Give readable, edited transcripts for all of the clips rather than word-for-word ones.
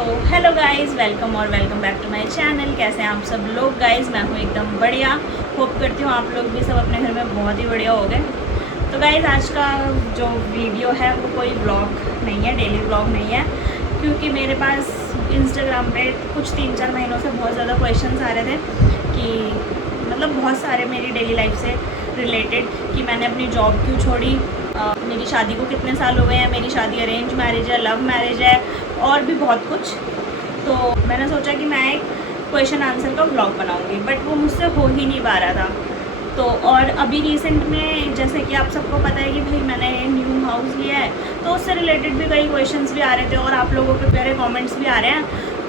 तो hello guys, welcome back to my channel. कैसे हैं आप सब लोग गाइस? मैं हूँ एकदम बढ़िया। होप करती हूँ आप लोग भी सब अपने घर में बहुत ही बढ़िया हो गए। तो गाइस, आज का जो वीडियो है वो कोई व्लॉग नहीं है, डेली व्लॉग नहीं है, क्योंकि मेरे पास इंस्टाग्राम पे कुछ 3-4 महीनों से बहुत ज़्यादा क्वेश्चंस आ रहे थे कि मतलब बहुत सारे मेरी डेली लाइफ से रिलेटेड कि मैंने अपनी जॉब क्यों छोड़ी, मेरी शादी को कितने साल हो गए हैं, मेरी शादी अरेंज मैरिज है, लव मैरिज है, और भी बहुत कुछ। तो मैंने सोचा कि मैं एक क्वेश्चन आंसर का व्लॉग बनाऊंगी, बट वो मुझसे हो ही नहीं पा रहा था। तो और अभी रिसेंट में जैसे कि आप सबको पता है कि भाई मैंने न्यू हाउस लिया है, तो उससे रिलेटेड भी कई क्वेश्चंस भी आ रहे थे और आप लोगों के प्यारे कमेंट्स भी आ रहे हैं।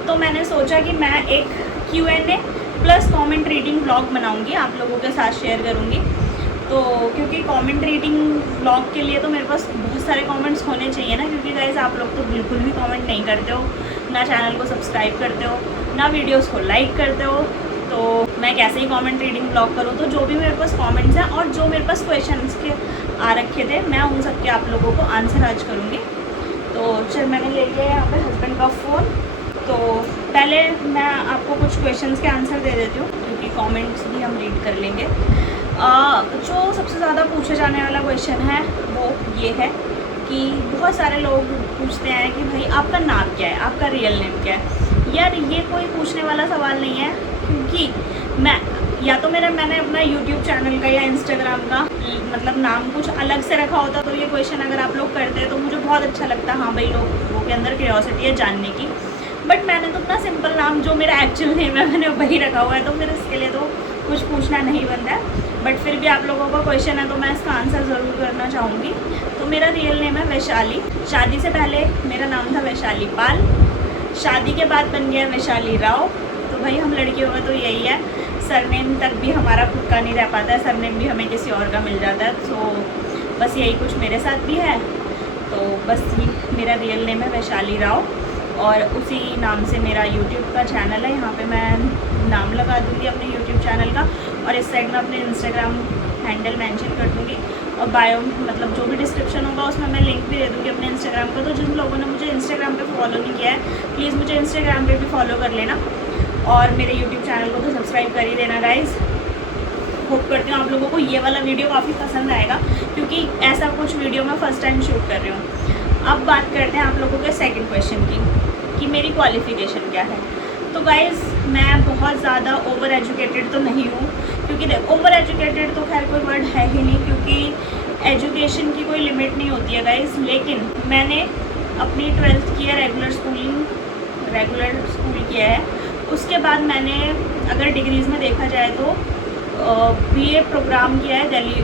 तो मैंने सोचा कि मैं एक Q&A plus comment reading vlog बनाऊंगी, आप लोगों के साथ शेयर करूंगी। तो क्योंकि कमेंट रीडिंग व्लॉग के लिए तो मेरे पास बहुत सारे कमेंट्स होने चाहिए ना, क्योंकि गाइस आप लोग तो बिल्कुल भी कमेंट नहीं करते हो, ना चैनल को सब्सक्राइब करते हो, ना वीडियोस को लाइक करते हो। तो मैं कैसे ही कमेंट रीडिंग व्लॉग करूँ? तो जो भी मेरे पास कमेंट्स हैं और जो मेरे पास क्वेश्चंस के आ रखे थे, मैं उन सब के आप लोगों को आंसर आज करूँगी। तो चल मैंने ले लिया यहाँ पे हस्बैंड का फ़ोन। तो पहले मैं आपको कुछ क्वेश्चंस के आंसर दे देती हूँ, क्योंकि कमेंट्स भी हम रीड कर लेंगे। जो सबसे ज़्यादा पूछे जाने वाला क्वेश्चन है वो ये है कि बहुत सारे लोग पूछते हैं कि भाई आपका नाम क्या है, आपका रियल नेम क्या है। यार ये कोई पूछने वाला सवाल नहीं है, क्योंकि मैं या तो मैंने अपना यूट्यूब चैनल का या इंस्टाग्राम का मतलब नाम कुछ अलग से रखा होता, तो ये क्वेश्चन अगर आप लोग करते हैं तो मुझे बहुत अच्छा लगता। हाँ भाई, लोगों के अंदर क्यूरियोसिटी है जानने की। बट मैंने तो अपना सिंपल नाम जो मेरा एक्चुअल नेम है मैंने वही रखा हुआ है, तो फिर इसके लिए तो कुछ पूछना नहीं बनता है। बट फिर भी आप लोगों का क्वेश्चन है तो मैं इसका आंसर ज़रूर करना चाहूँगी। तो मेरा रियल नेम है वैशाली। शादी से पहले मेरा नाम था वैशाली पाल, शादी के बाद बन गया वैशाली राव। तो भाई हम लड़कियों का तो यही है, सरनेम तक भी हमारा खुद का नहीं रह पाता है, सरनेम भी हमें किसी और का मिल जाता है। तो बस यही कुछ मेरे साथ भी है। तो बस ये मेरा रियल नेम है वैशाली राव, और उसी नाम से मेरा यूट्यूब का चैनल है। यहाँ पे मैं नाम लगा दूँगी अपने यूट्यूब चैनल का, और इस साइड में अपने इंस्टाग्राम हैंडल मेंशन कर दूँगी, और बायो मतलब जो भी डिस्क्रिप्शन होगा उसमें मैं लिंक भी दे दूँगी अपने इंस्टाग्राम का। तो जिन लोगों ने मुझे इंस्टाग्राम पे फॉलो नहीं किया है, प्लीज़ मुझे इंस्टाग्राम पे भी फॉलो कर लेना, और मेरे यूट्यूब चैनल को तो सब्सक्राइब कर ही देना गाइज़। होप करती हूँ आप लोगों को ये वाला वीडियो काफ़ी पसंद आएगा, क्योंकि ऐसा कुछ वीडियो मैं फ़र्स्ट टाइम शूट कर रही हूँ। अब बात करते हैं आप लोगों के सेकंड क्वेश्चन की कि मेरी क्वालिफ़िकेशन क्या है। तो गाइज़, मैं बहुत ज़्यादा ओवर एजुकेटेड तो नहीं हूँ, क्योंकि ओवर एजुकेटेड तो खैर कोई वर्ड है ही नहीं, क्योंकि एजुकेशन की कोई लिमिट नहीं होती है गाइज़। लेकिन मैंने अपनी 12th की है रेगुलर स्कूल किया है। उसके बाद मैंने अगर डिग्रीज़ में देखा जाए तो BA प्रोग्राम किया है दिल्ली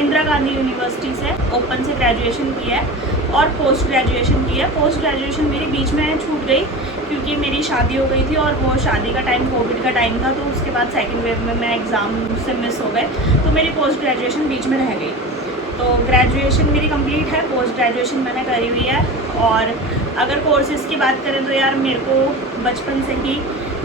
इंदिरा गांधी यूनिवर्सिटी से, ओपन से ग्रेजुएशन किया है, और पोस्ट ग्रेजुएशन किया है। पोस्ट ग्रेजुएशन मेरी बीच में छूट गई क्योंकि मेरी शादी हो गई थी, और वो शादी का टाइम कोविड का टाइम था, तो उसके बाद सेकंड वेव में मैं एग्ज़ाम से मिस हो गए, तो मेरी पोस्ट ग्रेजुएशन बीच में रह गई। तो ग्रेजुएशन मेरी कंप्लीट है, पोस्ट ग्रेजुएशन मैंने करी हुई है। और अगर कोर्सेज़ की बात करें तो यार मेरे को बचपन से ही,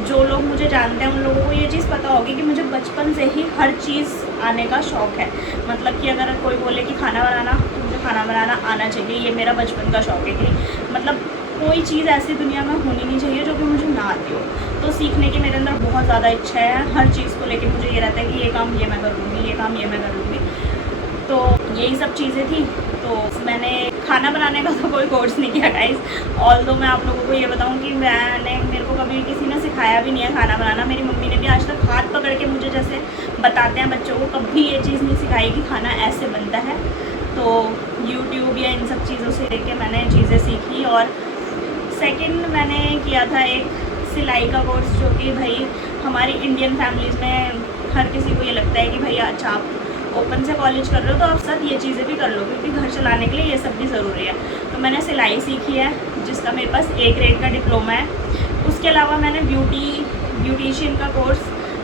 जो लोग मुझे जानते हैं उन लोगों को ये चीज़ पता होगी कि मुझे बचपन से ही हर चीज़ आने का शौक़ है। मतलब कि अगर कोई बोले कि खाना बनाना, तो मुझे खाना बनाना आना चाहिए, ये मेरा बचपन का शौक़ है। कि मतलब कोई चीज़ ऐसी दुनिया में होनी नहीं चाहिए जो कि मुझे ना आती हो। तो सीखने की मेरे अंदर बहुत ज़्यादा इच्छा है, हर चीज़ को लेकर मुझे ये रहता है कि ये काम ये मैं कर लूँगी, ये काम ये मैं कर लूँगी। तो यही सब चीज़ें थी। तो मैंने खाना बनाने का तो कोई कोर्स नहीं किया गाइस। ऑल्दो मैं आप लोगों को ये बताऊं कि मेरे को कभी किसी ने सिखाया भी नहीं है खाना बनाना। मेरी मम्मी ने भी आज तक हाथ पकड़ के मुझे जैसे बताते हैं बच्चों को, कभी ये चीज़ नहीं सिखाई कि खाना ऐसे बनता है। तो यूट्यूब या इन सब चीज़ों से लेके मैंने चीज़ें सीखी। और सेकंड मैंने किया था एक सिलाई का कोर्स, जो कि भाई हमारी इंडियन फैमिलीज़ में हर किसी को ये लगता है कि भाई अच्छा आप ओपन से कॉलेज कर रहे हो तो आप साथ ये चीज़ें भी कर लो, क्योंकि घर चलाने के लिए ये सब भी ज़रूरी है। तो मैंने सिलाई सीखी है, जिसका मेरे पास A ग्रेड का डिप्लोमा है। उसके अलावा मैंने ब्यूटिशियन का कोर्स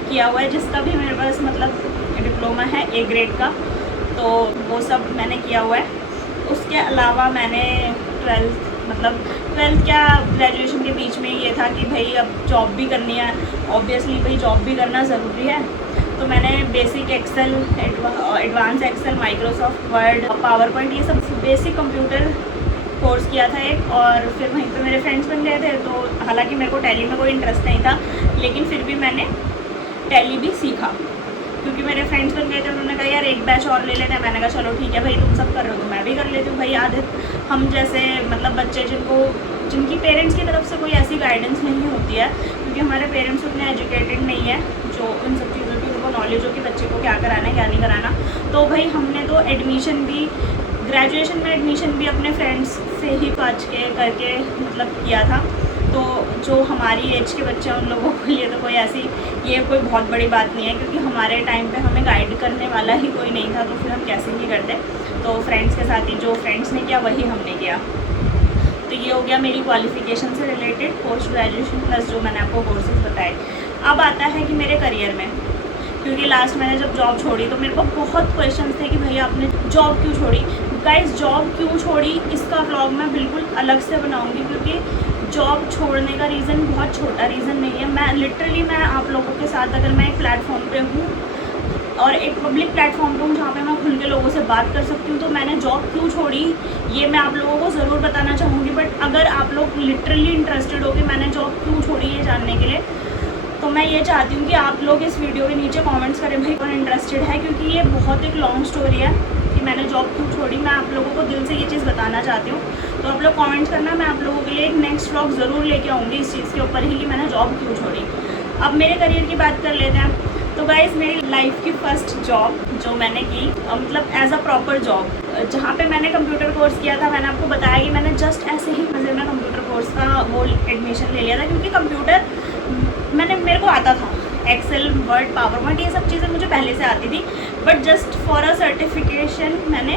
किया हुआ है, जिसका भी मेरे पास मतलब डिप्लोमा है A ग्रेड का। तो वो सब मैंने किया हुआ है। उसके अलावा मैंने 12th क्या ग्रेजुएशन के बीच में ये था कि भाई अब जॉब भी करनी है, ऑब्वियसली भाई जॉब भी करना ज़रूरी है। तो मैंने basic Excel, advance Excel, Microsoft Word, PowerPoint, ये सब बेसिक कंप्यूटर कोर्स किया था एक, और फिर वहीं पे मेरे फ्रेंड्स बन गए थे। तो हालांकि मेरे को टैली में कोई इंटरेस्ट नहीं था, लेकिन फिर भी मैंने टैली भी सीखा क्योंकि मेरे फ्रेंड्स बन गए थे। उन्होंने कहा यार एक बैच और ले लेते हैं। मैंने कहा चलो ठीक है भाई, तुम सब कर रहे हो तो मैं भी कर लेती हूँ भाई। हम जैसे मतलब बच्चे जिनकी पेरेंट्स की तरफ से कोई ऐसी गाइडेंस नहीं होती है, क्योंकि हमारे पेरेंट्स उतने एजुकेटेड नहीं है जो इन सब चीज़ों की उनको नॉलेज हो कि बच्चे को क्या कराना है क्या नहीं कराना। तो भाई हमने तो एडमिशन भी, ग्रेजुएशन में एडमिशन भी अपने फ्रेंड्स से ही पूछ के करके मतलब किया था। तो जो हमारी एज के बच्चे हैं उन लोगों के लिए तो कोई ऐसी ये कोई बहुत बड़ी बात नहीं है, क्योंकि हमारे टाइम पे हमें गाइड करने वाला ही कोई नहीं था, तो फिर हम कैसे ही करते। तो फ्रेंड्स के साथ ही जो फ्रेंड्स ने किया वही हमने किया। तो ये हो गया मेरी क्वालिफ़िकेशन से रिलेटेड, पोस्ट ग्रेजुएशन प्लस जो मैंने आपको कोर्सेज बताए। अब आता है कि मेरे करियर में, क्योंकि लास्ट मैंने जब जॉब छोड़ी तो मेरे को बहुत क्वेश्चंस थे कि भैया आपने जॉब क्यों छोड़ी। गाइस जॉब क्यों छोड़ी इसका व्लॉग मैं बिल्कुल अलग से बनाऊंगी, क्योंकि जॉब छोड़ने का रीज़न बहुत छोटा रीज़न नहीं है। मैं आप लोगों के साथ, अगर मैं एक प्लेटफॉर्म पे हूँ और एक पब्लिक प्लेटफॉर्म पे हूँ जहाँ पे मैं खुल के लोगों से बात कर सकती हूँ, तो मैंने जॉब क्यों छोड़ी ये मैं आप लोगों को ज़रूर बताना चाहूँगी। बट अगर आप लोग लिटरली इंटरेस्टेड हो कि मैंने जॉब क्यों छोड़ी ये जानने के लिए, तो मैं ये चाहती हूँ कि आप लोग इस वीडियो के नीचे कमेंट्स करें भाई कौन इंटरेस्टेड है, क्योंकि ये बहुत एक लॉन्ग स्टोरी है कि मैंने जॉब क्यों छोड़ी। मैं आप लोगों को दिल से ये चीज़ बताना चाहती हूँ। तो आप लोग कमेंट्स करना, मैं आप लोगों के लिए एक नेक्स्ट व्लॉग ज़रूर लेके आऊँगी इस चीज़ के ऊपर ही कि मैंने जॉब क्यों छोड़ी। अब मेरे करियर की बात कर लेते हैं। तो गाइज़ मेरी लाइफ की फ़र्स्ट जॉब जो मैंने की, मतलब एज अ प्रॉपर जॉब, जहाँ पे मैंने कंप्यूटर कोर्स किया था। मैंने आपको बताया कि मैंने जस्ट ऐसे ही मज़े में कंप्यूटर कोर्स का वो एडमिशन ले लिया था, क्योंकि कंप्यूटर मेरे को आता था, एक्सेल, वर्ड, पावर पॉइंट, ये सब चीज़ें मुझे पहले से आती थी। But just for a certification मैंने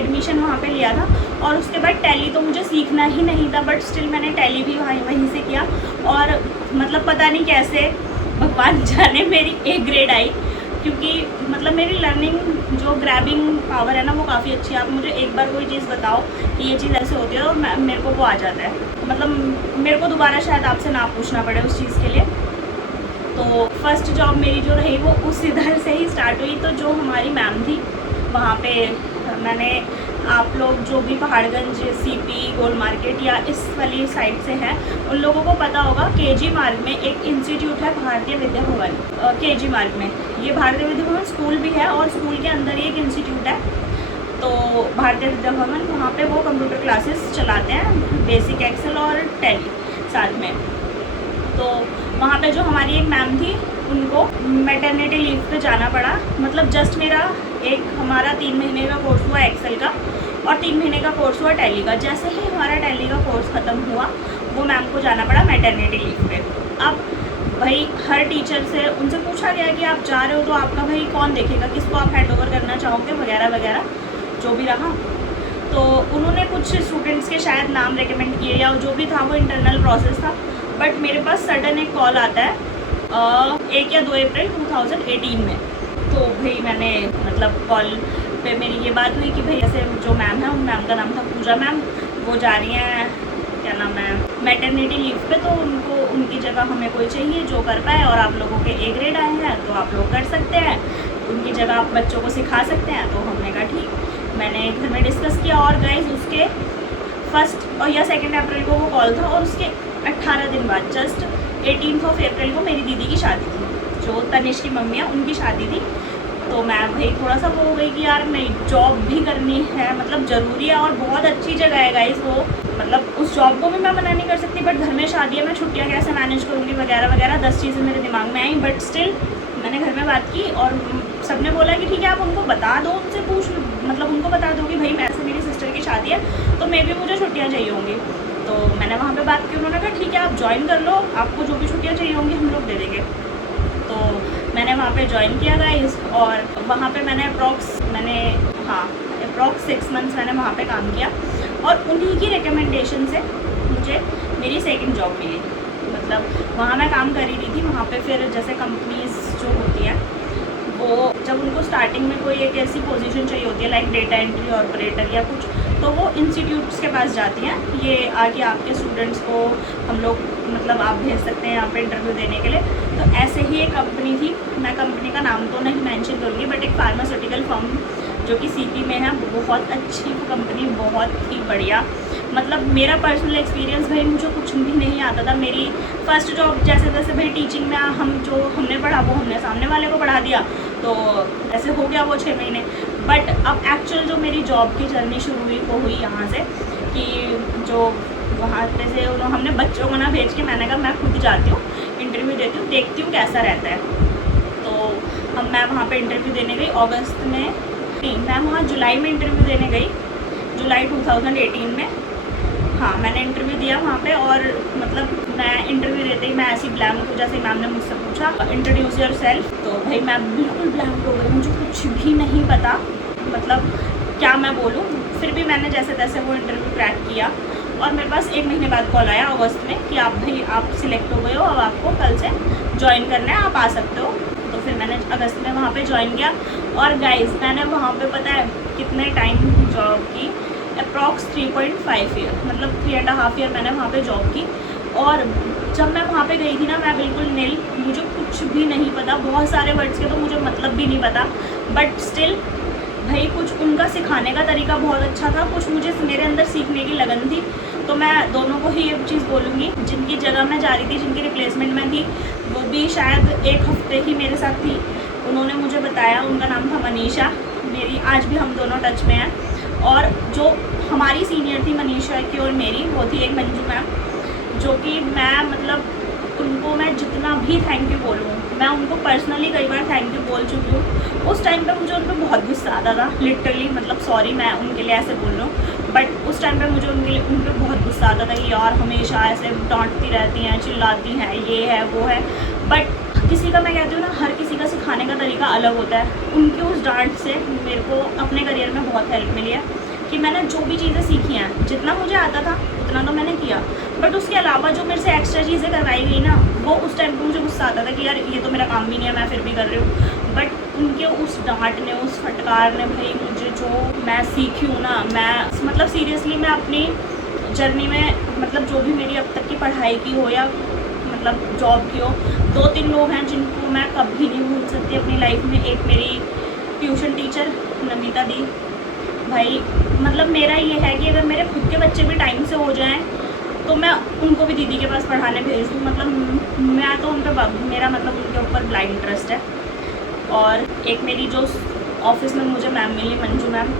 एडमिशन वहाँ पे लिया था। और उसके बाद टैली तो मुझे सीखना ही नहीं था, बट स्टिल मैंने टैली भी वहीं से किया। और मतलब पता नहीं कैसे भगवान जाने मेरी ए ग्रेड आई, क्योंकि मतलब मेरी लर्निंग जो ग्रैबिंग पावर है ना वो काफ़ी अच्छी है। आप मुझे एक बार कोई चीज़ बताओ कि ये चीज़ ऐसे होती है और मेरे को वो आ जाता है, मतलब मेरे को दोबारा शायद आपसे ना पूछना पड़े उस चीज़ के लिए। तो फर्स्ट जॉब मेरी जो रही वो उस इधर से ही स्टार्ट हुई। तो जो हमारी मैम थी वहाँ पे मैंने, आप लोग जो भी पहाड़गंज, सीपी, गोल मार्केट या इस वाली साइड से हैं उन लोगों को पता होगा, केजी मार्ग में एक इंस्टीट्यूट है भारतीय विद्या भवन। केजी मार्ग में ये भारतीय विद्या भवन स्कूल भी है और स्कूल के अंदर ही एक इंस्टीट्यूट है। तो भारतीय विद्या भवन वहाँ पे वो कंप्यूटर क्लासेस चलाते हैं, बेसिक एक्सेल और टैली साथ में। तो वहाँ पे जो हमारी एक मैम थी उनको मैटरनिटी लीव पे जाना पड़ा। मतलब जस्ट मेरा हमारा 3 महीने का कोर्स हुआ एक्सेल का और 3 महीने का कोर्स हुआ टैली का। जैसे ही हमारा टैली का कोर्स ख़त्म हुआ वो मैम को जाना पड़ा मैटरनिटी लीव पे। अब भाई हर टीचर से उनसे पूछा गया कि आप जा रहे हो तो आपका भाई कौन देखेगा, किसको आप हैंड ओवर करना चाहोगे वगैरह वगैरह जो भी रहा। तो उन्होंने कुछ स्टूडेंट्स के शायद नाम रिकमेंड किए या जो भी था वो इंटरनल प्रोसेस था। बट मेरे पास सडन एक कॉल आता है 1 या 2 अप्रैल 2018 में। तो भाई मैंने मतलब कॉल पे मेरी ये बात हुई कि भाई ऐसे जो मैम है, उन मैम का नाम था पूजा मैम, वो जा रही हैं क्या नाम है मैटरनिटी लीव पे। तो उनको उनकी जगह हमें कोई चाहिए जो कर पाए, और आप लोगों के ए ग्रेड आए हैं तो आप लोग कर सकते हैं, उनकी जगह आप बच्चों को सिखा सकते हैं। तो हमने कहा ठीक। मैंने घर में डिस्कस किया और गाइज उसके 1 या 2 अप्रैल को वो कॉल था और उसके 18 दिन बाद जस्ट 18 अप्रैल को मेरी दीदी की शादी थी, जो तनिष की मम्मी है उनकी शादी थी। तो मैं भाई थोड़ा सा वो हो गई कि यार नहीं, जॉब भी करनी है, मतलब ज़रूरी है और बहुत अच्छी जगह है गाइस वो। मतलब उस जॉब को भी मैं मना नहीं कर सकती, बट घर में शादी है, मैं छुट्टियाँ कैसे मैनेज करूँगी वगैरह वगैरह 10 चीज़ें मेरे दिमाग में आई। बट स्टिल मैंने घर में बात की और सबने बोला कि ठीक है आप उनको बता दो, उनसे पूछ, मतलब उनको बता दो कि भाई ऐसे मेरी सिस्टर की शादी है तो मे भी मुझे छुट्टियाँ चाहिए होंगी। तो मैंने वहाँ पे बात की, उन्होंने कहा ठीक है आप ज्वाइन कर लो, आपको जो भी छुट्टियाँ चाहिए होंगी हम लोग दे देंगे। तो मैंने वहाँ पे ज्वाइन किया गाइस, और वहाँ पे मैंने अप्रॉक्स 6 मंथ्स मैंने वहाँ पे काम किया और उन्हीं की रिकमेंडेशन से मुझे मेरी सेकंड जॉब मिली। मतलब वहाँ मैं काम कर ही रही थी, वहाँ पे फिर जैसे कंपनीज़ जो होती हैं वो जब उनको स्टार्टिंग में कोई एक ऐसी पोजीशन चाहिए होती है लाइक डेटा एंट्री ऑपरेटर या कुछ, तो वो इंस्टीट्यूट्स के पास जाती हैं, ये आके आपके स्टूडेंट्स को हम लोग मतलब आप भेज सकते हैं यहाँ पे इंटरव्यू देने के लिए। तो ऐसे ही एक कंपनी थी, मैं कंपनी का नाम तो नहीं मेंशन करूँगी, बट एक फार्मास्यूटिकल फर्म जो कि सीपी में है, बहुत अच्छी कंपनी, बहुत ही बढ़िया। मतलब मेरा पर्सनल एक्सपीरियंस भाई मुझे कुछ भी नहीं आता था। मेरी फर्स्ट जॉब जैसे तैसे भाई टीचिंग में हमने पढ़ा वो हमने सामने वाले को पढ़ा दिया, तो ऐसे हो गया वो 6 महीने। बट अब एक्चुअल जो मेरी जॉब की जर्नी शुरू हुई वो हुई यहाँ से कि जो वहाँ पे से हमने बच्चों को ना भेज के मैंने कहा मैं खुद जाती हूँ, इंटरव्यू देती हूँ, देखती हूँ कैसा रहता है। तो मैं वहाँ पे इंटरव्यू देने गई अगस्त में, नहीं मैं वहाँ जुलाई में इंटरव्यू देने गई, जुलाई 2018 में। हाँ मैंने इंटरव्यू दिया वहाँ पे, और मतलब मैं इंटरव्यू देते ही मैं ऐसी ब्लैंक, जैसे मैम ने मुझसे पूछा इंट्रोड्यूस योर सेल्फ, तो भाई मैं बिल्कुल ब्लैंक हो गई, मुझे कुछ भी नहीं पता मतलब क्या मैं बोलूँ। फिर भी मैंने जैसे तैसे वो इंटरव्यू क्रैक किया, और मेरे पास 1 महीने बाद कॉल आया अगस्त में कि आप सिलेक्ट हो गए हो, अब आपको कल से ज्वाइन करना है, आप आ सकते हो। तो फिर मैंने अगस्त में वहाँ पे ज्वाइन किया। और गाइस मैंने वहाँ पे पता है कितने टाइम जॉब की, अप्रॉक्स 3.5 ईयर, मतलब 3.5 ईयर मैंने वहाँ पे जॉब की। और जब मैं वहाँ पे गई थी ना मैं बिल्कुल नील, मुझे कुछ भी नहीं पता, बहुत सारे वर्ड्स के तो मुझे मतलब भी नहीं पता, बट स्टिल भाई कुछ उनका सिखाने का तरीका बहुत अच्छा था, कुछ मुझे मेरे अंदर सीखने की लगन थी। तो मैं दोनों को ही ये चीज़ बोलूँगी, जिनकी जगह मैं जा रही थी, जिनकी रिप्लेसमेंट में थी, वो भी शायद 1 हफ्ते ही मेरे साथ थी। उन्होंने मुझे बताया, उनका नाम था मनीषा, मेरी आज भी हम दोनों टच में हैं। और जो हमारी सीनियर थी मनीषा की और मेरी, वो थी एक मंजू मैम, जो कि मैं मतलब उनको मैं जितना भी थैंक यू बोलूँ, मैं उनको पर्सनली कई बार थैंक यू बोल चुकी हूँ। उस टाइम पे मुझे उन पर बहुत गुस्सा आता था, लिटरली, मतलब सॉरी मैं उनके लिए ऐसे बोल रहा हूँ, बट उस टाइम पे मुझे उन पर बहुत गुस्सा आता था कि यार हमेशा ऐसे डांटती रहती हैं, चिल्लाती हैं, ये है वो है। बट किसी का, मैं कहती हूँ ना, हर किसी का सिखाने का तरीका अलग होता है। उनकी उस डांट से मेरे को अपने करियर में बहुत हेल्प मिली है कि मैंने जो भी चीज़ें सीखी हैं, जितना मुझे आता था उतना तो मैंने किया, बट उसके अलावा जो मेरे से एक्स्ट्रा चीज़ें करवाई गई ना, वो उस टाइम पे मुझे गुस्सा आता था कि यार ये तो मेरा काम भी नहीं है, मैं फिर भी कर रही हूँ। बट उनके उस डांट ने, उस फटकार ने भाई मुझे जो मैं सीखी हूँ ना, मैं मतलब सीरियसली मैं अपनी जर्नी में, मतलब जो भी मेरी अब तक की पढ़ाई की हो या मतलब जॉब की हो, 2-3 लोग हैं जिनको मैं कभी नहीं भूल सकती अपनी लाइफ में। एक मेरी ट्यूशन टीचर नमिता दी, भाई मतलब मेरा ये है कि अगर मेरे खुद के बच्चे भी टाइम से हो जाएं तो मैं उनको भी दीदी के पास पढ़ाने भेज दूँ, मतलब मैं तो उन पर, मेरा मतलब उनके ऊपर ब्लाइंड ट्रस्ट है। और एक मेरी जो ऑफिस में मुझे मैम मिली, मंजू मैम,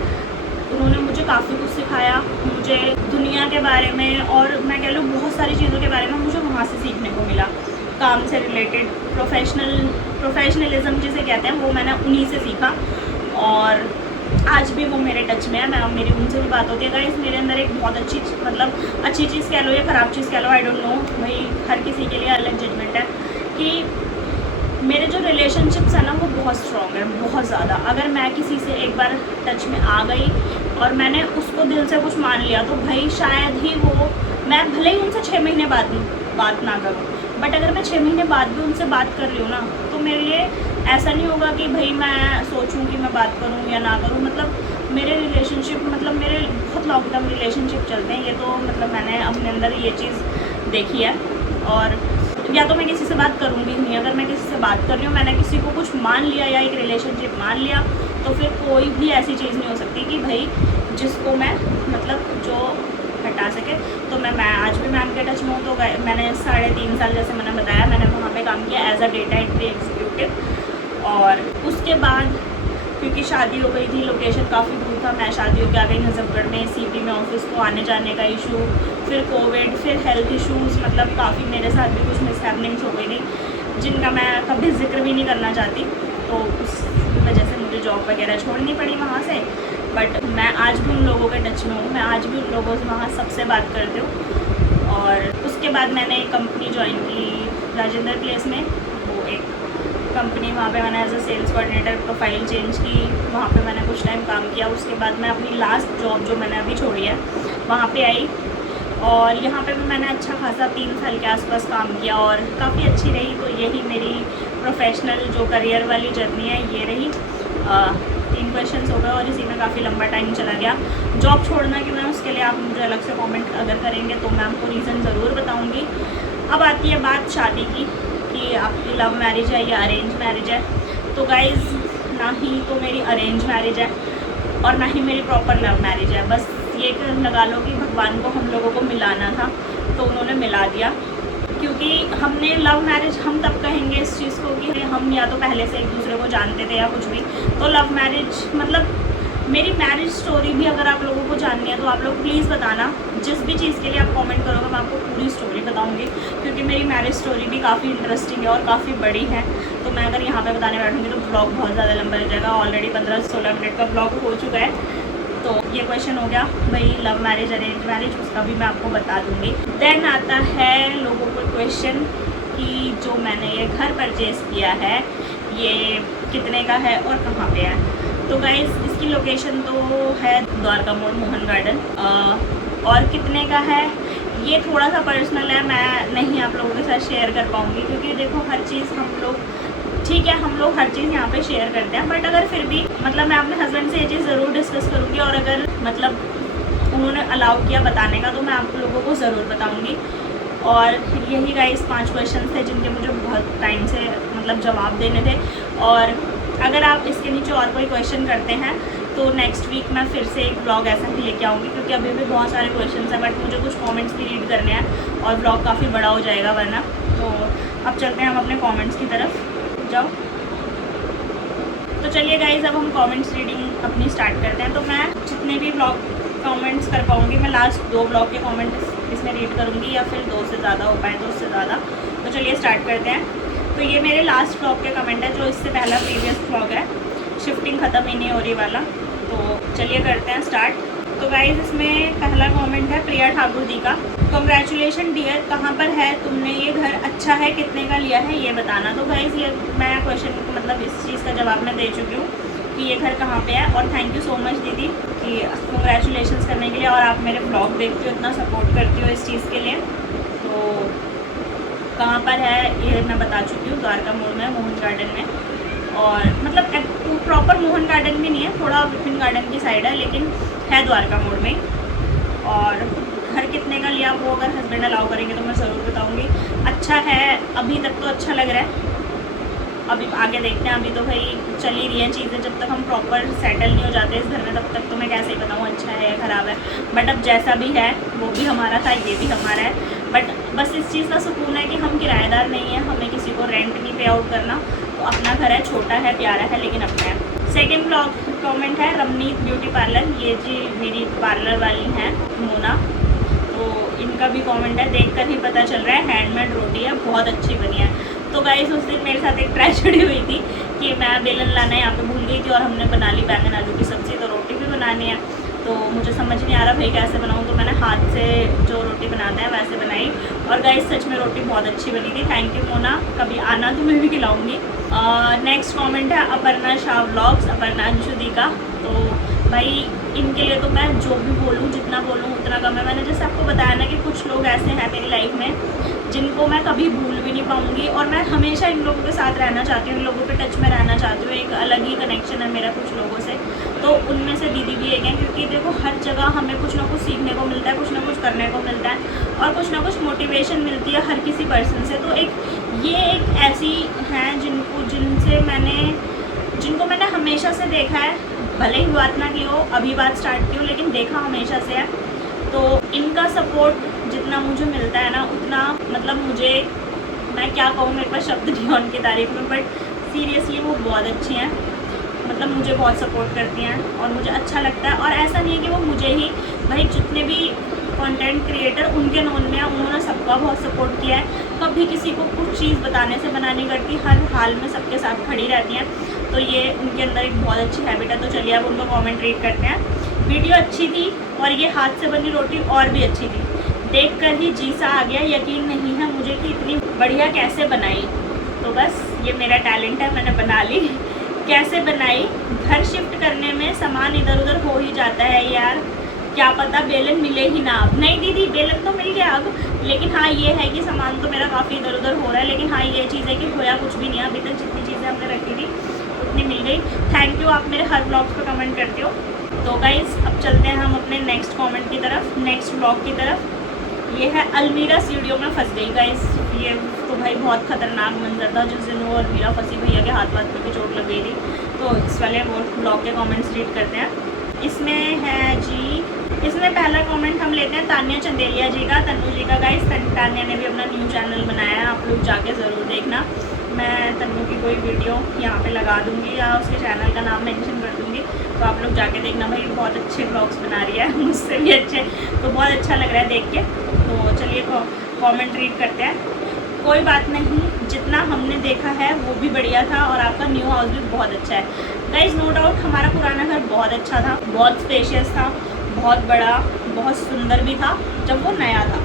उन्होंने मुझे काफ़ी कुछ सिखाया, मुझे दुनिया के बारे में, और मैं कह लूँ बहुत सारी चीज़ों के बारे में मुझे वहाँ से सीखने को मिला। काम से रिलेटेड प्रोफेशनलिज्म जिसे कहते हैं, वो मैंने उन्हीं से सीखा, और आज भी वो मेरे टच में है। मेरी उनसे भी बात होती है। गाइस मेरे अंदर एक बहुत अच्छी, मतलब अच्छी चीज़ कह लो या ख़राब चीज़ कह लो, आई डोंट नो, भाई हर किसी के लिए अलग जजमेंट है, कि मेरे जो रिलेशनशिप्स है ना वो बहुत स्ट्रॉन्ग है, बहुत ज़्यादा। अगर मैं किसी से एक बार टच में आ गई और मैंने उसको दिल से कुछ मान लिया, तो भाई शायद ही वो, मैं भले ही उनसे 6 महीने बाद बात ना करूँ, बट अगर मैं 6 महीने बाद भी उनसे बात कर रही हूँ ना, तो मेरे लिए ऐसा नहीं होगा कि भाई मैं सोचूं कि मैं बात करूं या ना करूं। मतलब मेरे रिलेशनशिप, मतलब मेरे बहुत लॉन्ग टर्म रिलेशनशिप चलते हैं, ये तो मतलब मैंने अपने अंदर ये चीज़ देखी है। और या तो मैं किसी से बात करूंगी नहीं, अगर मैं किसी से बात कर रही हूँ, मैंने किसी को कुछ मान लिया या एक रिलेशनशिप मान लिया, तो फिर कोई भी ऐसी चीज़ नहीं हो सकती कि भाई जिसको मैं मतलब जो हटा सके। तो मैं आज भी मैम के टच में हूँ। तो मैंने 3.5 साल, जैसे मैंने बताया, मैंने वहाँ पे काम किया as a data entry executive. और उसके बाद क्योंकि शादी हो गई थी, लोकेशन काफ़ी दूर था, मैं शादी होकर आ गई नजफगढ़ में, सिटी में ऑफिस को आने जाने का इशू, फिर कोविड, फिर हेल्थ इश्यूज़, मतलब काफ़ी मेरे साथ भी कुछ मिसहैपनिंग्स हो गई थी जिनका मैं कभी जिक्र भी नहीं करना चाहती। तो उस वजह से मुझे जॉब वगैरह छोड़नी पड़ी वहाँ से। बट मैं आज भी उन लोगों के टच में हूँ, मैं आज भी उन लोगों से वहाँ सबसे बात करती हूँ। और उसके बाद मैंने एक कंपनी ज्वाइन की राजेंद्र प्लेस में, वो एक कंपनी, वहाँ पे मैंने as a sales coordinator profile change की, वहाँ पे मैंने कुछ टाइम काम किया। उसके बाद मैं अपनी लास्ट जॉब जो मैंने अभी छोड़ी है वहाँ पे आई, और यहाँ पे भी मैंने अच्छा खासा 3 साल के आसपास काम किया और काफ़ी अच्छी रही। तो यही मेरी प्रोफेशनल जो करियर वाली जर्नी है ये रही। 3 क्वेश्चंस हो गए और इसी में काफ़ी लंबा टाइम चला गया। जॉब छोड़ना क्यों है उसके लिए आप मुझे अलग से कमेंट अगर करेंगे तो मैं आपको रीज़न ज़रूर बताऊँगी। अब आती है बात शादी की कि आपकी लव मैरिज है या अरेंज मैरिज है। तो गाइज़ ना ही तो मेरी अरेंज मैरिज है और ना ही मेरी प्रॉपर लव मैरिज है, बस ये लगा लो कि भगवान को हम लोगों को मिलाना था, तो उन्होंने मिला दिया। क्योंकि हमने लव मैरिज, हम तब कहेंगे इस चीज़ को कि हम या तो पहले से एक दूसरे को जानते थे या कुछ भी, तो लव मैरिज मतलब मेरी मैरिज स्टोरी भी अगर आप लोगों को जाननी है तो आप लोग प्लीज़ बताना। जिस भी चीज़ के लिए आप कमेंट करोगे मैं आपको पूरी स्टोरी बताऊंगी, क्योंकि मेरी मैरिज स्टोरी भी काफ़ी इंटरेस्टिंग है और काफ़ी बड़ी है। तो मैं अगर यहाँ पे बताने बैठूँगी तो ब्लॉग बहुत ज़्यादा लंबा हो जाएगा। ऑलरेडी 15-16 मिनट का ब्लॉग हो चुका है। तो ये क्वेश्चन हो गया भाई लव मैरिज अरेंज मैरिज, उसका भी मैं आपको बता दूँगी। देन आता है लोगों को क्वेश्चन कि जो मैंने ये घर परचेज़ किया है ये कितने का है और कहाँ पे है। तो गाइज़ इसकी लोकेशन तो है द्वारका मोड़ मोहन गार्डन, और कितने का है ये थोड़ा सा पर्सनल है, मैं नहीं आप लोगों के साथ शेयर कर पाऊँगी। क्योंकि देखो हर चीज़ हम लोग, ठीक है हम लोग हर चीज़ यहाँ पे शेयर करते हैं, बट अगर फिर भी मतलब मैं अपने हस्बैंड से ये चीज़ ज़रूर डिस्कस करूँगी, और अगर मतलब उन्होंने अलाउ किया बताने का तो मैं आप लोगों को ज़रूर बताऊँगी। और यही गाइस 5 क्वेश्चन थे जिनके मुझे बहुत टाइम से मतलब जवाब देने थे। और अगर आप इसके नीचे और कोई क्वेश्चन करते हैं तो नेक्स्ट वीक मैं फिर से एक ब्लॉग ऐसा ही लेके आऊँगी, क्योंकि अभी भी बहुत सारे क्वेश्चंस हैं, बट मुझे कुछ कमेंट्स भी रीड करने हैं और ब्लॉग काफ़ी बड़ा हो जाएगा वरना। तो अब चलते हैं हम अपने कमेंट्स की तरफ, जाओ। तो चलिए गाइज अब हम कमेंट्स रीडिंग अपनी स्टार्ट करते हैं। तो मैं जितने भी ब्लॉग कमेंट्स कर पाऊँगी, मैं लास्ट 2 ब्लॉग के कमेंट्स इसमें रीड करूँगी, या फिर 2 से ज़्यादा हो पाए तो उससे ज़्यादा। तो चलिए स्टार्ट करते हैं। तो ये मेरे लास्ट ब्लॉग के कमेंट है, जो इससे पहला प्रीवियस ब्लॉग है, शिफ्टिंग ख़त्म ही नहीं हो रही वाला। तो चलिए करते हैं स्टार्ट। तो गाइज़ इसमें पहला कमेंट है प्रिया ठाकुर दी का। कॉन्ग्रेचुलेशन डियर, कहाँ पर है तुमने ये घर, अच्छा है, कितने का लिया है ये बताना। तो गाइज़ ये मैं क्वेश्चन को मतलब इस चीज़ का जवाब मैं दे चुकी हूँ कि ये घर कहाँ पे है। और थैंक यू सो मच दीदी कि कॉन्ग्रेचुलेशंस करने के लिए, और आप मेरे ब्लॉग देखते हो, इतना सपोर्ट करती हो इस चीज़ के लिए। तो कहाँ पर है ये मैं बता चुकी हूँ, द्वारका मोड़ में मोहन गार्डन में। और मतलब प्रॉपर मोहन गार्डन भी नहीं है, थोड़ा विपिन गार्डन की साइड है, लेकिन है द्वारका मोड़ में। और घर कितने का लिया वो अगर हस्बैंड अलाउ करेंगे तो मैं ज़रूर बताऊँगी। अच्छा है, अभी तक तो अच्छा लग रहा है, अभी आगे देखते हैं। अभी तो भाई चल ही रही हैं चीज़ें, जब तक हम प्रॉपर सेटल नहीं हो जाते इस घर में तब तक तो मैं कैसे ही बताऊँ अच्छा है या ख़राब है। बट अब जैसा भी है वो भी हमारा था, ये भी हमारा है। बट बस इस चीज़ का सुकून है कि हम किराएदार नहीं हैं, हमें किसी को रेंट नहीं पे आउट करना। तो अपना घर है, छोटा है, प्यारा है, लेकिन अपना है। सेकेंड ब्लॉग कमेंट है रमनीत ब्यूटी पार्लर, ये जी मेरी पार्लर वाली हैं मोना। तो इनका भी कमेंट है, देखकर ही पता चल रहा है हैंडमेड रोटी है, बहुत अच्छी बनी है। तो गाइस उस दिन मेरे साथ एक ट्रेजेडी हुई थी कि मैं बेलन लाना यहाँ पे भूल गई थी, और हमने बना ली बैंगन आलू की सब्ज़ी, तो रोटी भी बनानी है। तो मुझे समझ नहीं आ रहा भाई कैसे बनाऊँ, तो मैंने हाथ से जो रोटी बनाते हैं वैसे बनाई। और गाइस सच में रोटी बहुत अच्छी बनी थी। थैंक यू मोना, कभी आना तो मैं भी खिलाऊँगी। नेक्स्ट कमेंट है अपर्णा शाह व्लॉग्स, अपर्णा अंशु दी का। तो भाई इनके लिए तो मैं जो भी बोलूँ, जितना बोलूँ उतना कम है। मैंने जैसे आपको बताया ना कि कुछ लोग ऐसे हैं मेरी लाइफ में जिनको मैं कभी भूल भी नहीं पाऊँगी, और मैं हमेशा इन लोगों के साथ रहना चाहती हूँ, इन लोगों के टच में रहना चाहती हूँ। एक अलग ही कनेक्शन है मेरा कुछ लोगों से, तो उनमें से दीदी भी एक है। क्योंकि देखो हर जगह हमें कुछ ना कुछ सीखने को मिलता है, कुछ ना कुछ करने को मिलता है, और कुछ ना कुछ मोटिवेशन मिलती है हर किसी पर्सन से। तो ये एक ऐसी हैं जिनको मैंने हमेशा से देखा है, भले ही बात ना की हो, अभी बात स्टार्ट की हो, लेकिन देखा हमेशा से है। तो इनका सपोर्ट जितना मुझे मिलता है ना उतना मतलब मुझे, मैं क्या कहूँ, मेरे पास शब्द नहीं है उनकी तारीफ में, बट सीरियसली वो बहुत अच्छी हैं। मतलब मुझे बहुत सपोर्ट करती हैं और मुझे अच्छा लगता है। और ऐसा नहीं है कि वो मुझे ही, भाई जितने भी कंटेंट क्रिएटर उनके नोन में है, उन्होंने सबका बहुत सपोर्ट किया है। कभी किसी को कुछ चीज़ बताने से मना नहीं करती, हर हाल में सबके साथ खड़ी रहती हैं। तो ये उनके अंदर एक बहुत अच्छी हैबिट है। तो चलिए अब उनको कमेंट रीड करते हैं। वीडियो अच्छी थी और ये हाथ से बनी रोटी और भी अच्छी थी, देखकर ही जी सा आ गया, यकीन नहीं है मुझे कि इतनी बढ़िया कैसे बनाई। तो बस ये मेरा टैलेंट है, मैंने बना ली। कैसे बनाई, घर शिफ्ट करने में सामान इधर उधर हो ही जाता है यार, क्या पता बेलन मिले ही ना। अब नहीं दीदी बेलन तो मिल गया अब, लेकिन हाँ ये है कि सामान तो मेरा काफ़ी इधर उधर हो रहा है। लेकिन हाँ ये चीज़ है कि होया कुछ भी नहीं है, अभी तक जितनी चीज़ें हमने रखी थी उतनी मिल गई। थैंक यू, आप मेरे हर ब्लॉग पे कमेंट करते हो। तो गाइज़ अब चलते हैं हम अपने नेक्स्ट कमेंट की तरफ, नेक्स्ट ब्लॉग की तरफ। ये है अलमीरा स्टूडियो में फंस गई गाइज़। ये तो भाई बहुत ख़तरनाक मंजर था जिस दिन वो अलमीरा फंसी, भैया के हाथ पे भी चोट लग गई थी। तो इस वाले वो ब्लॉग के कमेंट्स रीड करते हैं। इसमें है जी इसमें पहला कमेंट हम लेते हैं तान्या चंदेलिया जी का, तन्नू जी का। गाइस तान्या ने भी अपना न्यू चैनल बनाया है, आप लोग जाके ज़रूर देखना। मैं तन्नू की कोई वीडियो यहाँ पे लगा दूँगी या उसके चैनल का नाम मेंशन कर दूँगी, तो आप लोग जाके देखना। भाई बहुत अच्छे ब्लॉग्स बना रही है, मुझसे भी अच्छे, तो बहुत अच्छा लग रहा है देख के। तो चलिए कमेंट रीड करते हैं। कोई बात नहीं, जितना हमने देखा है वो भी बढ़िया था और आपका न्यू हाउस भी बहुत अच्छा है। गाइस नो डाउट हमारा पुराना घर बहुत अच्छा था, बहुत स्पेशियस था, बहुत बड़ा, बहुत सुंदर भी था जब वो नया था।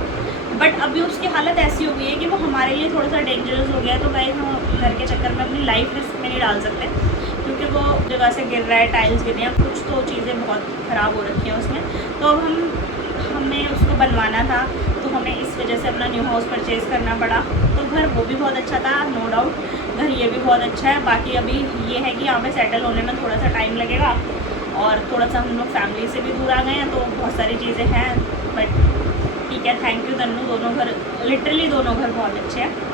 बट अभी उसकी हालत ऐसी हो गई है कि वो हमारे लिए थोड़ा सा डेंजरस हो गया है। तो गाइस हम घर के चक्कर में अपनी लाइफ रिस्क में नहीं डाल सकते, क्योंकि वो जगह से गिर रहा है, टाइल्स गिर रहे हैं, कुछ तो चीज़ें बहुत ख़राब हो रखी हैं उसमें। तो हमें उसको बनवाना था, तो हमें इस वजह से अपना न्यू हाउस परचेज़ करना पड़ा। तो घर वो भी बहुत अच्छा था, नो डाउट घर ये भी बहुत अच्छा है। बाकी अभी ये है कि यहाँ पे सेटल होने में थोड़ा सा टाइम लगेगा और थोड़ा सा हम लोग फैमिली से भी दूर आ गए हैं, तो बहुत सारी चीज़ें हैं। बट ठीक है, थैंक यू तन्नू, दोनों घर लिटरली दोनों घर बहुत अच्छे हैं।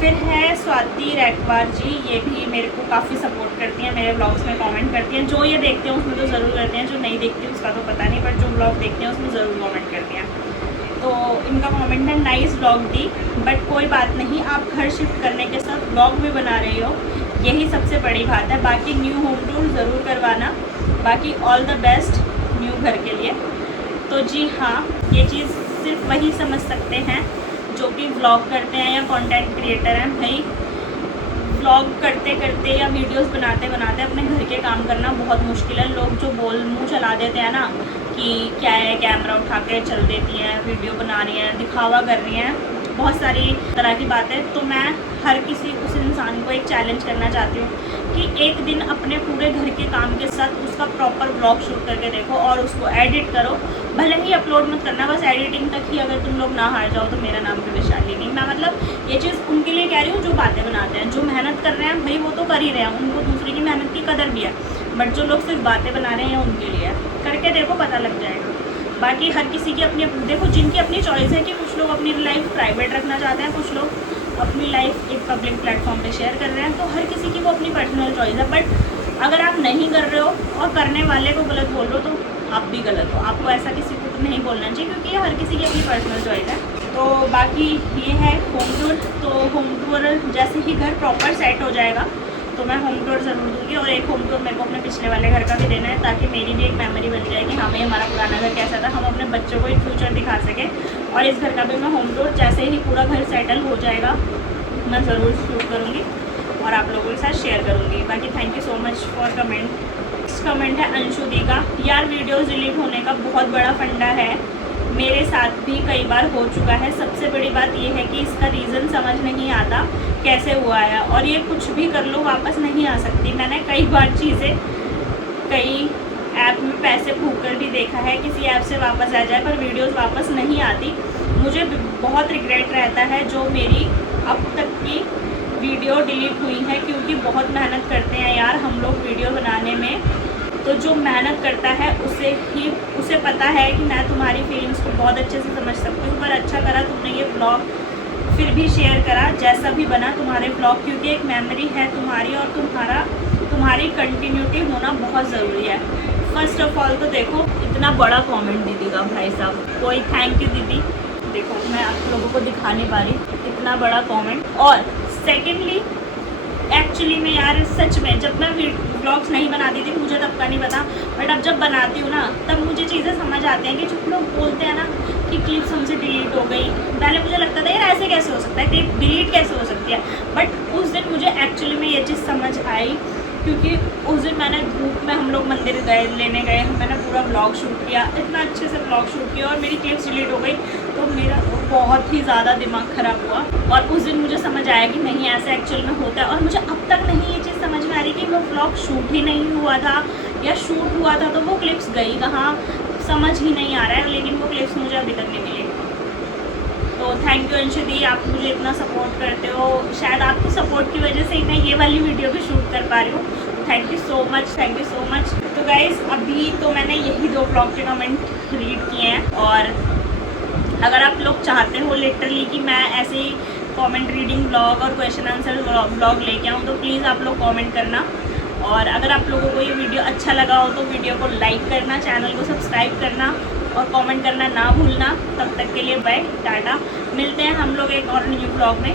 फिर है स्वाति रैकवार जी, ये भी मेरे को काफ़ी सपोर्ट करती हैं, मेरे ब्लॉग्स में कमेंट करती हैं। जो ये देखते हैं उसमें तो ज़रूर करते हैं, जो नहीं देखती उसका तो पता नहीं, बट जो ब्लॉग देखते हैं उसमें ज़रूर कमेंट करती हैं। तो इनका कमेंट है नाइस ब्लॉग दी, बट कोई बात नहीं, आप घर शिफ्ट करने के साथ ब्लॉग भी बना रहे हो, यही सबसे बड़ी बात है। बाकी न्यू होम टूर ज़रूर करवाना, बाकी ऑल द बेस्ट न्यू घर के लिए। तो जी हाँ, ये चीज़ सिर्फ वही समझ सकते हैं जो कि व्लॉग करते हैं या कंटेंट क्रिएटर हैं। भाई व्लॉग करते करते या वीडियोस बनाते बनाते अपने घर के काम करना बहुत मुश्किल है। लोग जो मुँह चला देते हैं ना कि क्या है, कैमरा उठा के चल देती हैं, वीडियो बना रही हैं, दिखावा कर रही हैं, बहुत सारी तरह की बातें। तो मैं हर किसी उस इंसान को एक चैलेंज करना चाहती हूँ कि एक दिन अपने पूरे घर के काम के साथ उसका प्रॉपर ब्लॉग शूट करके देखो और उसको एडिट करो। भले ही अपलोड मत करना, बस एडिटिंग तक ही अगर तुम लोग ना हार जाओ तो मेरा नाम भी वैशाली नहीं। मैं मतलब ये चीज़ उनके लिए कह रही हूँ जो बातें बनाते हैं, जो मेहनत कर रहे हैं, भाई वो तो कर ही रहे हैं, उनको दूसरे की मेहनत की कदर भी है। बट जो लोग सिर्फ बातें बना रहे हैं उनके लिए करके देखो, पता लग जाएगा। बाकी हर किसी की अपनी देखो, जिनकी अपनी चॉइस है कि कुछ लोग अपनी लाइफ प्राइवेट रखना चाहते हैं, कुछ लोग अपनी लाइफ एक पब्लिक प्लेटफॉर्म पे शेयर कर रहे हैं, तो हर किसी की वो अपनी पर्सनल चॉइस है। बट अगर आप नहीं कर रहे हो और करने वाले को गलत बोल रहे हो तो आप भी गलत हो। आपको ऐसा किसी को नहीं बोलना चाहिए, क्योंकि ये हर किसी की अपनी पर्सनल चॉइस है। तो बाकी ये है होम टूर। तो होम टूर जैसे ही घर प्रॉपर सेट हो जाएगा तो मैं होम टूर ज़रूर दूँगी, और एक होम टूर मेरे को अपने पिछले वाले घर का भी देना है, ताकि मेरी भी एक मेमोरी बन जाए कि हाँ भाई हमारा पुराना घर कैसा था, हम अपने बच्चों को इन फ्यूचर दिखा सकें। और इस घर का भी मैं होम टूर जैसे ही पूरा घर सेटल हो जाएगा मैं ज़रूर शूट करूँगी और आप लोगों के साथ शेयर करूँगी। बाकी thank you so much for comment. Next comment है अंशु दी का, यार वीडियोज़ डिलीट होने का बहुत बड़ा फंडा है, मेरे साथ भी कई बार हो चुका है। सबसे बड़ी बात यह है कि इसका रीज़न समझ नहीं आता कैसे हुआ है, और ये कुछ भी कर लो वापस नहीं आ सकती। मैंने कई बार चीज़ें कई ऐप में पैसे फूंक कर भी देखा है, किसी ऐप से वापस आ जाए पर वीडियोस वापस नहीं आती। मुझे बहुत रिग्रेट रहता है जो मेरी अब तक की वीडियो डिलीट हुई है, क्योंकि बहुत मेहनत करते हैं यार हम लोग वीडियो बनाने में। तो जो मेहनत करता है उसे पता है कि मैं तुम्हारी फीलिंग्स को बहुत अच्छे से समझ सकती हूँ। पर अच्छा करा तुमने ये ब्लॉग फिर भी शेयर करा, जैसा भी बना तुम्हारे ब्लॉग, क्योंकि एक मेमोरी है तुम्हारी और तुम्हारी कंटिन्यूटी होना बहुत ज़रूरी है। फर्स्ट ऑफ ऑल तो देखो इतना बड़ा कमेंट दीदी का, भाई साहब कोई थैंक यू दीदी। देखो मैं आप लोगों को दिखा नहीं पा रही इतना बड़ा कमेंट। और सेकेंडली एक्चुअली में यार सच में जब मैं ब्लॉग्स नहीं बनाती थी मुझे तब का नहीं पता, बट अब जब बनाती हूँ ना तब मुझे चीज़ें समझ आती हैं कि जो लोग बोलते हैं ना कि क्लिप्स हमसे डिलीट हो गई, पहले मुझे लगता था यार ऐसे कैसे हो सकता है, क्लिप डिलीट कैसे हो सकती है। बट उस दिन मुझे एक्चुअली में ये चीज़ समझ आई, क्योंकि उस दिन मैंने धूप में हम लोग मंदिर लेने गए, मैंने पूरा ब्लॉग शूट किया, इतना अच्छे से ब्लॉग शूट किया और मेरी क्लिप्स डिलीट हो गई, तो मेरा बहुत ही ज़्यादा दिमाग ख़राब हुआ। और उस दिन मुझे समझ आया कि नहीं ऐसा एक्चुअल में होता है। और मुझे अब तक नहीं ये चीज़ समझ में आ रही कि वो ब्लॉग शूट ही नहीं हुआ था, या शूट हुआ था तो वो क्लिप्स गई कहाँ, समझ ही नहीं आ रहा है। लेकिन वो क्लिप्स मुझे अभी तक नहीं मिली। तो थैंक यू अंशु दी, आप मुझे इतना सपोर्ट करते हो, शायद आपकी सपोर्ट की वजह से ही मैं ये वाली वीडियो भी शूट कर पा रही हूँ। Thank you so much, thank you so much. तो गाइज़ अभी तो मैंने यही 2 ब्लॉग के कमेंट रीड किए हैं, और अगर आप लोग चाहते हो लिटरली कि मैं ऐसे ही कमेंट रीडिंग ब्लॉग और क्वेश्चन आंसर ब्लॉग लेके आऊँ तो प्लीज़ आप लोग कमेंट करना। और अगर आप लोगों को ये वीडियो अच्छा लगा हो तो वीडियो को लाइक करना, चैनल को सब्सक्राइब करना और कमेंट करना ना भूलना। तब तक के लिए बाय, टाटा। मिलते हैं हम लोग एक और न्यू ब्लॉग में।